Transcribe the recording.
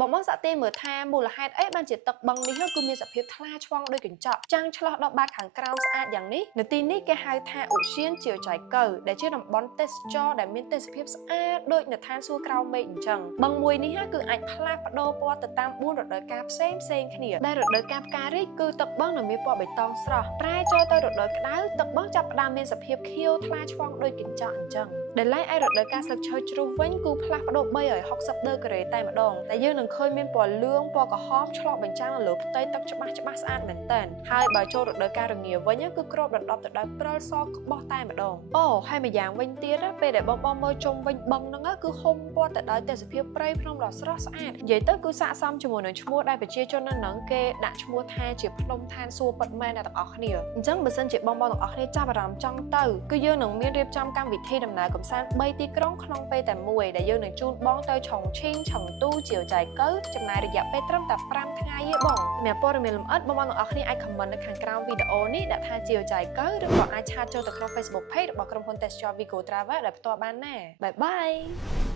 បងមកសាក់ទេមើលថាមូលហេតុអីបានជាទឹកបឹងនេះគឺមានសភាពថ្លាឆ្វង់ដូចកញ្ចក់ចាំងឆ្លោះដល់បាតខាងក្រោមស្អាតយ៉ាងនេះនៅទីនេះគេហៅថាឧសៀនជាចៃកៅដែលជាតំបន់ទេសចរដែលមានទេសភាពស្អាតដូចនៅឋានសួគ៌ក្រោមមេឃអញ្ចឹងបឹងមួយនេះគឺអាចផ្លាស់ប្ដូរពណ៌ទៅតាម4រដូវកាលផ្សេងគ្នាដែលរដូវកាលផ្ការីកគឺទឹកបឹងនឹងមានពណ៌បៃតងស្រស់ប្រែចូលទៅរដូវក្តៅទឹកបឹងចាប់ផ្ដើមមានសភាពខៀវថ្លាឆ្វង់ដូចកញ្ចក់អញ្ចឹងដែលឡែកឯរដូវកាលស្លឹកឈើជ្រុះវិញគឺផ្លាស់ប្ដូរ360ដឺក្រេតែម្ដងតែយើងនឹងឃើញមានពណ៌លឿងពណ៌ក្រហមឆ្លុះបញ្ចាំងនៅលើផ្ទៃទឹកច្បាស់ស្អាតមែនទែនហើយបើចូលរដូវកាលរងាវិញគឺគ្របដណ្ដប់ទៅដោយព្រិលសក្បោះតែម្ដងអូហើយម្យ៉ាងវិញទៀតពេលដែលបងមើលជុំវិញបឹងហ្នឹងគឺហុំព័ទ្ធទៅដោយទេសភាពព្រៃភ្នំដ៏ស្រស់ស្អាតនិយាយទៅគឺស័ក្តិសមជាមួយនឹងឈ្មោះដែលប្រជាជននៅហ្នឹងគេដាក់ឈ្មោះថាជាភ្នំឋានសួគ៌ពិតមែនអ្នកទាំងអស់គ្នាអញ្ចឹងបើសិនជាបងទាំងអស់គ្នាចាប់អារម្មណ៍ចង់ទៅគឺយើងនឹងមានរៀបចំកម្មវិធីដំណើរកម្សាន្ត3ទីក្រុងក្នុងពេលតែមួយដែលយើងនឹងជូនបងទៅឆុងឈីងឆុងទូជាវចៃកៅចំណាយរយៈពេលត្រឹមតែ5ថ្ងៃទេបងសម្រាប់ព័ត៌មានលម្អិតបងទាំងអស់គ្នាអាច comment នៅខាងក្រោមវីដេអូនេះដាក់ថាជាវចៃកៅឬក៏អាចឆាតចូលទៅក្នុង Facebook Page របស់ក្រុមហ៊ុនទេសចរ Vigo Travel ដែលផ្ទាល់បានណាបាយបាយ